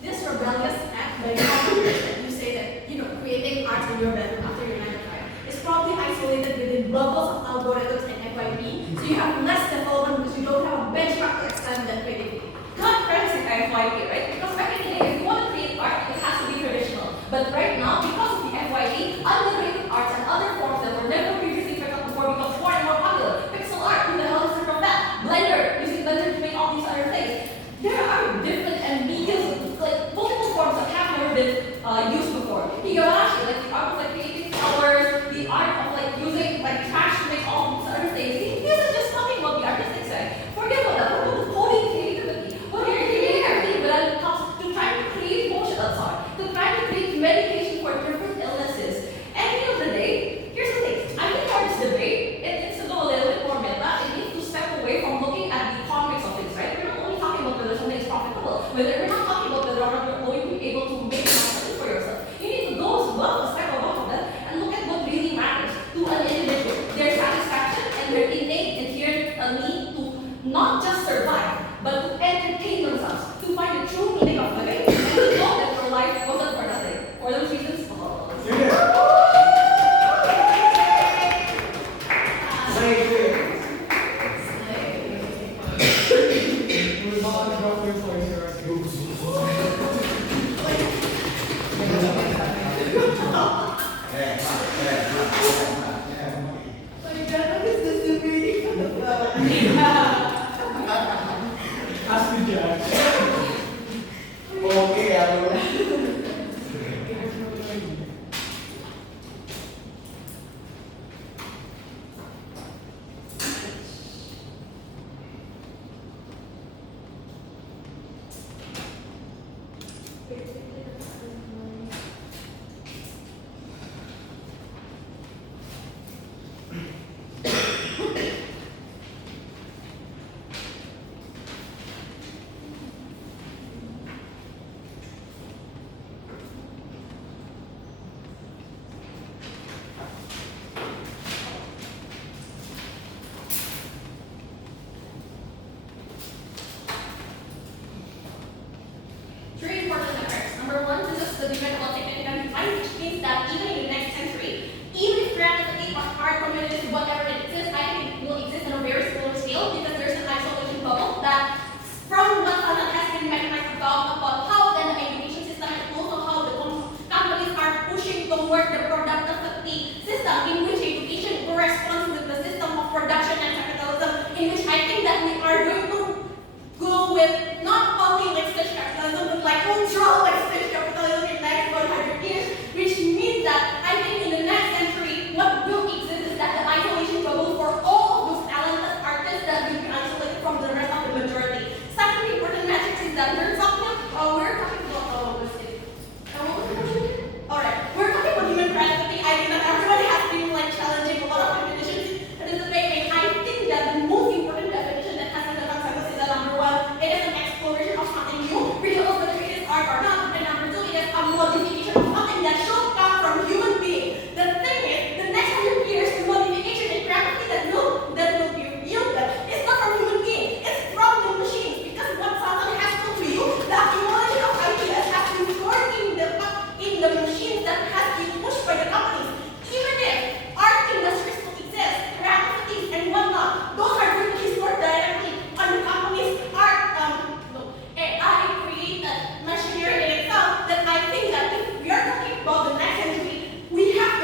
This rebellious act by you say that, creating art in your bedroom after your 9 to 5 is probably isolated within bubbles of algorithms and FYP, so you have less development because you don't have a benchmark to extend that creativity. Not practicing FYP, right? Because back in the day, if you want to create art, it has to be traditional. But right now, because of the FYP, unlimited arts and other forms that were never previously tried out before become more and more popular. Pixel art, who the hell is it from that? Blender, using Blender to make all these other things. There are different and medias, like multiple forms that have never been used before. Higurashi, like the art of like creating flowers, the art of like using like trash to make all these other things. These are just talking about the artistic side. Forget about that. What about the coding creativity? What are you creating everything, but then it comes to trying to create emotional art, to try to create medication for different illnesses. At the end of the day, here's the thing. I think for this debate, it needs to go a little bit more meta. It needs to step away from looking at the economics of things, right? We're not only talking about whether something is profitable, whether we're not talking about whether or not you're going to be able to make money for yourself. You need to go as well, a step above of that, and look at what really matters to an individual. Their satisfaction and their innate inherent need to not just survive, but to entertain themselves, to find the true meaning of living, and to know that your life wasn't for nothing. For those reasons, So you got what is this debate? which I think that we are going to go with not only like stage capitalism, but like cultural like stage capitalism in the next 100 years, which means that I think in the next century, what will exist is that the isolation bubble for all of those talented artists that will be isolated from the rest of the majority. Second important metric is that we're talking about Alright, we're talking about human creativity. I think that everybody has been like challenging a lot of definitions. That is the thing, and I think that the most important definition that has in the consensus is that number one, it is an exploration of something new, regardless whether it is art or not. And number two, it is a modification of something that should come from human being. The thing is, the next 100 years, the modification and creativity that will be yielded is not from human being, it's from the machines. Because what Satan has told you, the accumulation of ideas has been stored in the machines that has been pushed by the companies. Even if art industries still exist, creativity and whatnot, those are going to be stored directly on the company's AI created machinery in itself. That I think that if we are talking about the next century, we have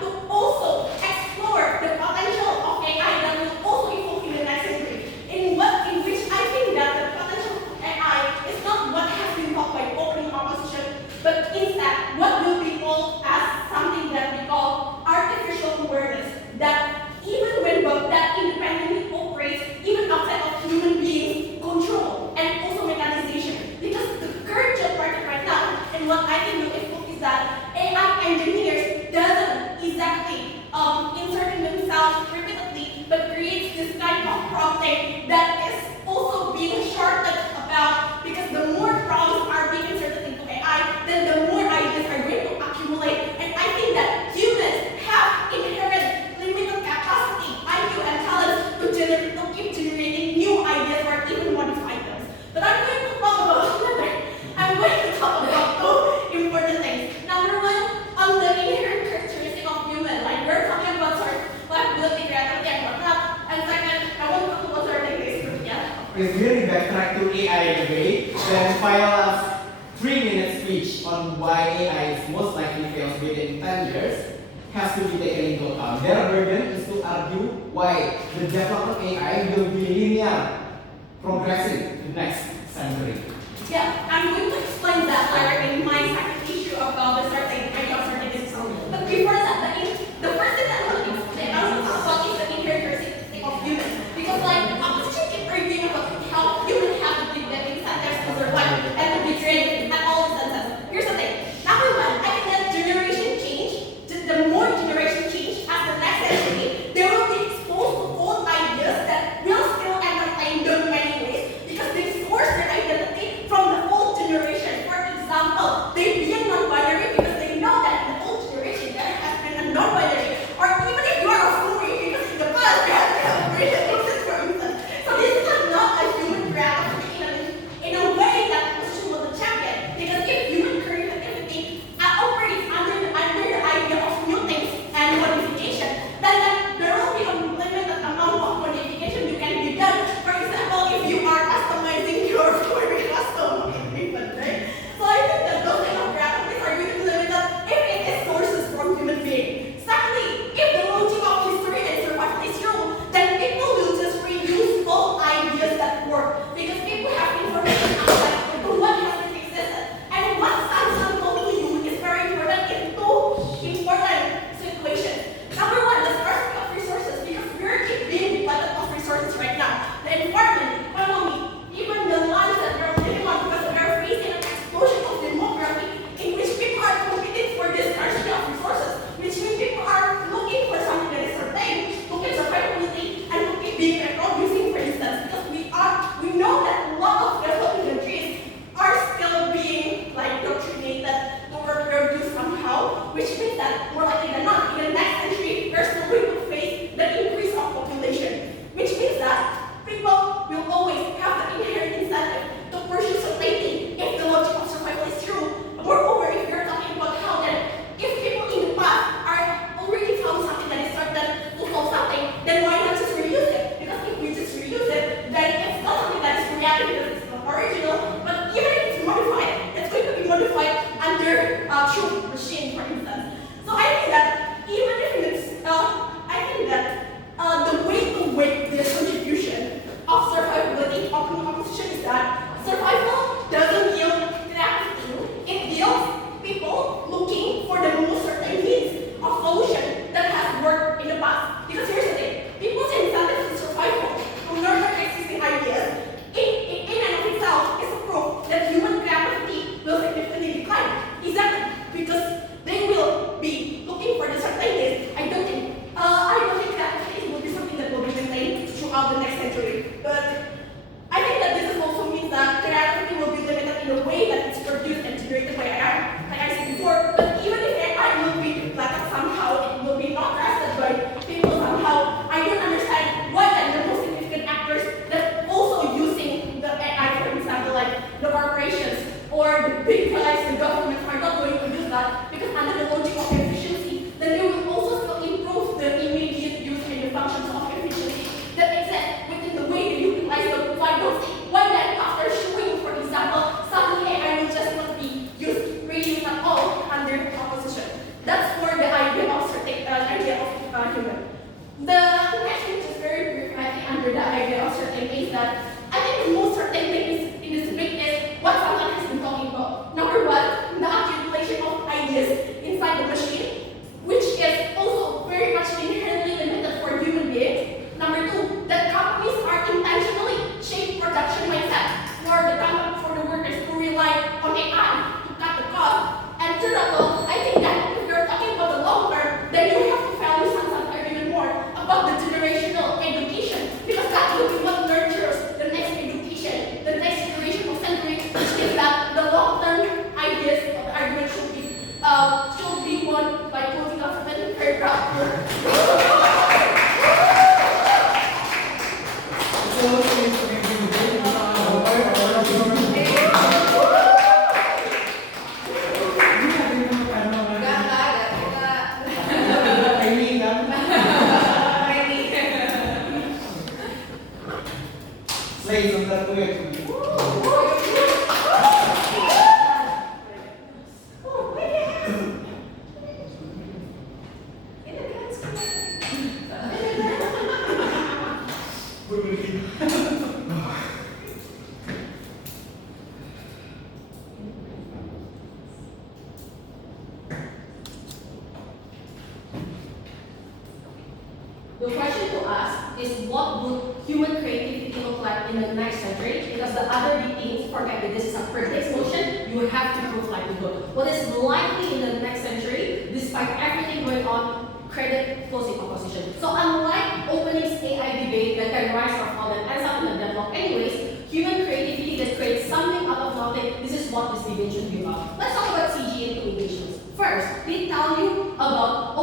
to also explore the potential of AI that will also evolve in the next century. In which I think that the potential of AI is not what has been taught by opening opposition, but instead what will be called as something that we call artificial awareness, that even when that independently operates even outside of human beings control and also mechanization. Because the current job market right now, and what I think will evolve is that AI engineers doesn't exactly inserting themselves repeatedly, but creates this kind of prompting that is also being shorted about, because the more prompts are being inserted into AI, then the more ideas are going to accumulate. And I think that humans have inherent limited capacity, IQ and talent to keep generating new ideas or even modify them. But I'm going to talk about two important things. Number one, on the inherent characteristic of human, like we're talking about sort of ability, creativity, and whatnot. And second, I want to talk about certain things. Yeah. If we backtrack to AI debate, then Viola's 3-minute speech on why AI is most likely fails within 10 years has to be taken into account. Their burden is to argue why the development of AI will be linear, progressing to the next century. Yeah, I'm going to explain that later in my second issue about the certain idea of certain system. But before that, the first thing that I want to explain, I want to talk about is the inherent characteristic of humans. Because like opposition keep arguing about how humans have to be the incentives to survive and to be trained at all instances. Here's the thing. Number one, I think that generation change, the more generation change as the next century, they will be exposed to old ideas that will still entertain them in many ways because they source their identity from the old generation. For example, they being non-binary because they century. But I think that this also means that creativity will be limited in the way that it's produced and generated by AI, like I said before. But even if AI will be flattened somehow, it will be not trusted by people somehow. I don't understand why then the most significant actors that also using the AI, for example, like the corporations or the big guys, the governments are not going to use that because under the logic of efficiency, then they will also still improve the immediate use and the functions of efficiency that exist within the way they utilize the why then after showing, for example, suddenly AI will just not be used, reused at all under proposition. That's for the idea of human. The next thing, which is very brief, I think, under the idea of certain is that I think the most certain thing is in this debate is what someone has been talking about. Number one, the accumulation of ideas inside the machine, which is also very much inherently limited for human beings. Number two, that companies are intentionally shape production mindset for the workers who rely on AI to cut the cost. And third of all, I think that if you're talking about the long term, then you have to value something even more about the generational education, because that will be what nurtures the next education, the next generation of century, which is that the long term ideas of the argument should be won by quoting a certain paragraph. Slay sebentar tuh ya. The question to ask is what would human creativity look like in the next century? Because the other big things, forget that this is a predicts motion, you have to prove likelihood. What is likely in the next century, despite everything going on, credit closing opposition. So unlike opening's AI debate that can rise or fall and ends up in a deadlock anyways, human creativity that creates something out of nothing, this is what this debate should be about. Let's talk about CG and engagements. First, they tell you about,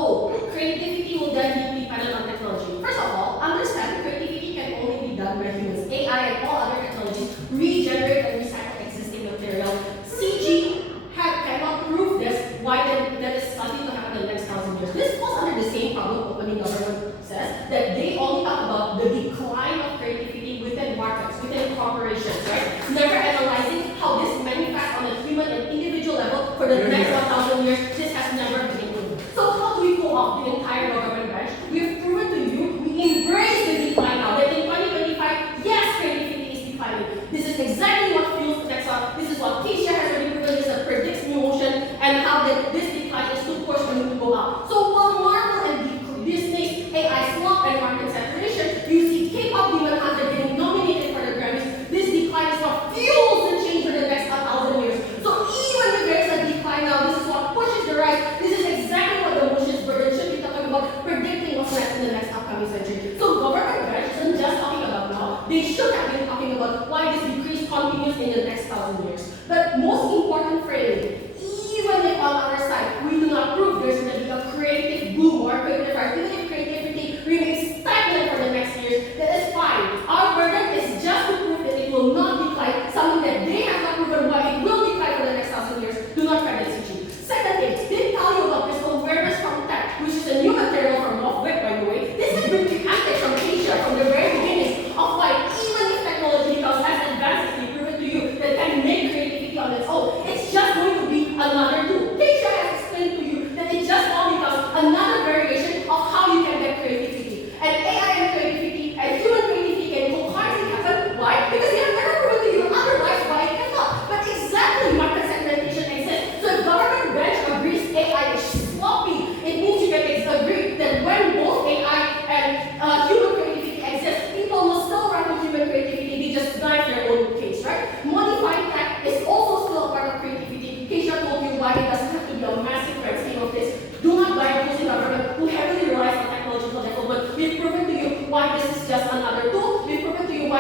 creativity will then be dependent on technology. First of all, understand creativity can only be done by humans. AI and all other technologies regenerate and recycle existing material. CG cannot prove this, why that is starting to happen in the next 1,000 years. This falls under the same problem opening government says, that they only talk about the decline of creativity within markets, within corporations, right? Never analyzing how this manifests on a human and individual level for the next 1,000 years. This has never been included. So how do we pull off the entire government branch? We've proven to you, we embrace the decline now, that in 2025, yes, creativity is declining. This is exactly what fuels the next one. This is what Keisha has already proven, this predicts new motion, and how this decline is to push for to go up. So while Marvel and Disney's AI slump and market saturation, you see K-pop Demon Hunter getting nominated for the Grammys. This decline is what fuels the change for the next 1,000 years. So even if there's a decline now, this is what pushes the rise. This is exactly what the motions burden should be talking about, predicting what's next in the next upcoming century. So government branch isn't just talking about now. They should have been talking about why this decrease continues in the next 1,000 years. But most important framing, even if on our side we do not prove there's going to be a creative boom or creative rise, even if creativity remains stagnant for the next years, that is fine. Our burden is just to prove that it will not decline, something that they have not proven why it will decline for the next 1,000 years. Do not credit CG. Second thing, they tell you about this awareness from tech, which is a new material from Moffwick, by the way. This has been handed from Asia from the very beginning of why even if technology becomes as advanced as we proven to you that can make creativity on its own, it's just going to be another tool. Keisha has explained to you that it just all becomes another variation of how you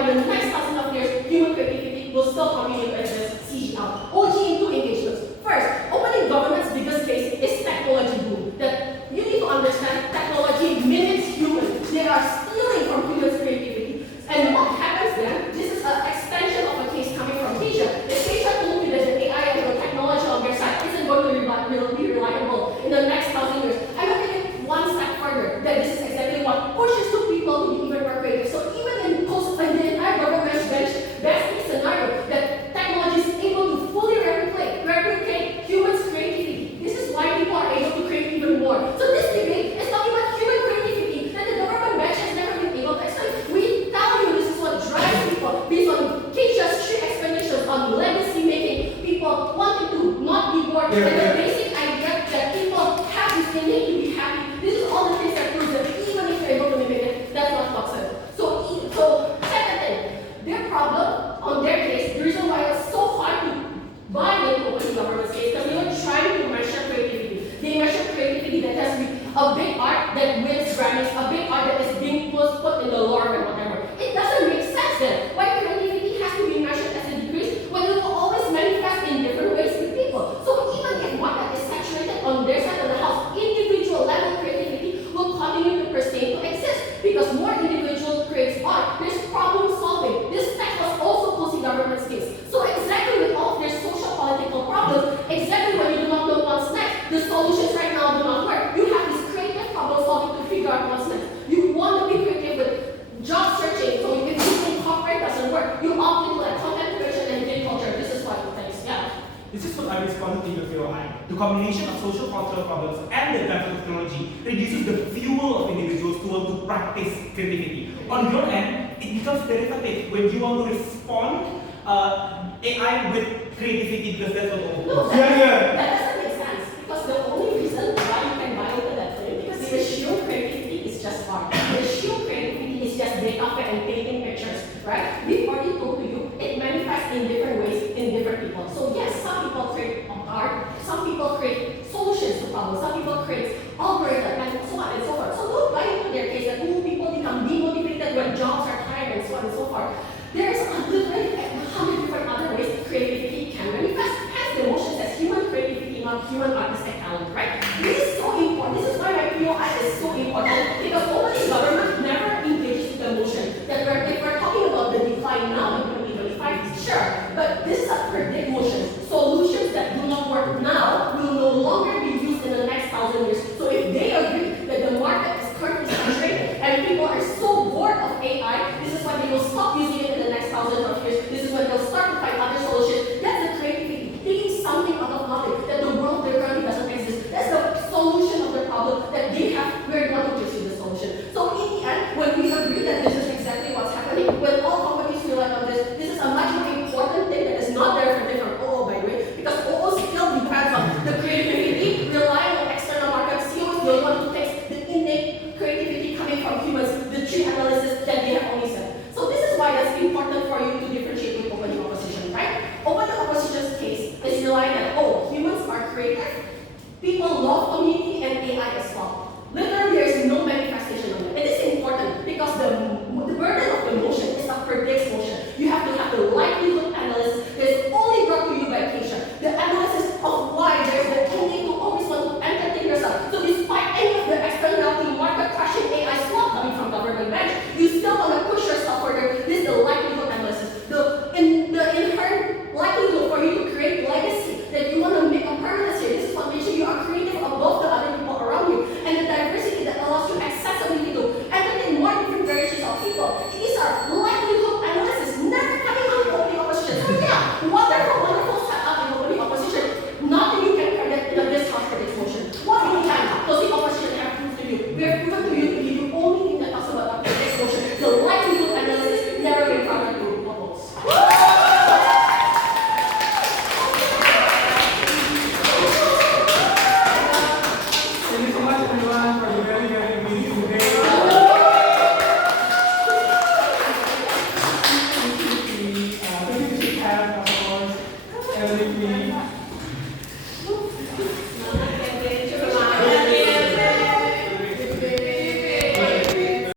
why the next 1,000 of years, human creativity will still continue to exist. CGL. OG in two engagements. First, opening government's biggest case is technology boom. That you need to understand technology mimics humans. They are stealing from humans' creativity. And what happens then? This is an extension of a case coming from Asia. If Asia told you that the AI and the technology on their side isn't going to be reliable in the next 1,000 years, I will take it one step further. That this is exactly what pushes two people to be even more creative. So even in the entire government's best case scenario, that technology is able to fully replicate humans' creativity. This is why people are able to create even more. So this debate is talking about human creativity that the government bench has never been able to explain. We tell you this is what drives people based on Keisha's strict explanations on legacy making, people wanting to not be bored, and the basic idea that people have this innate to be happy. This is all the things that proves that even if you're able to mimic it, that's not toxic. So second thing, their problem on their case, the reason why it's so hard to buy into open government's case, because they were trying to measure creativity. They measure creativity that has to be a big art that wins Grammys, a big art that is being put in the lore and whatever. It doesn't make sense then. Why creativity has to be measured as a decrease when it will always manifest in different ways with people. So even if one that is saturated on their side of the house, individual level creativity will continue to persist to exist because more individuals creates art. There's problem solving. This text was also closely government's case. So exactly with all of their social political problems, exactly when you do not know what's next, the solutions right now do not work. You have this creative problem solving to figure out what's next. You want to be creative with job searching, so if you think corporate doesn't work, you opt into like content creation and gig culture. This is what it takes. Yeah. This is what I responded to your eye. The combination of social cultural problems and the advance of technology reduces the fuel of individuals to want to practice creativity. On your end, it becomes derivative when you want to respond AI with creativity because that's what No, Yeah. that doesn't make sense because the only reason why you can buy into that claim because the assumed creativity is just art. The assumed creativity is just data and painting pictures, right? We've already told to you it manifests in different ways in different people. So yes, some people create art, some people create solutions to problems, some people create algorithms and so on and so forth. So don't buy into their case that people become demotivated when jobs are tired and so on and so forth. There's literally 100 different other ways creativity can manifest. Hence the emotions as human creativity, not human artistic talent, right? This is so important. This is why my POI is so important because opening government never engages with the emotion. That if we're talking about the decline now in 2025, sure, but this is a predict motion. Solutions that do not work now will no longer be used in the next 1,000 years. So if they agree that the market is currently saturated and people are so bored of AI, this is why they will stop using it in the next 1,000 of years. This is when they'll start to find other solutions. That's the creativity, taking something out of nothing that the world there currently doesn't exist. That's the solution of the problem that they have. We're the one who gives you the solution. So in the end, when we agree that this is exactly what's happening, when all companies rely on this, this is a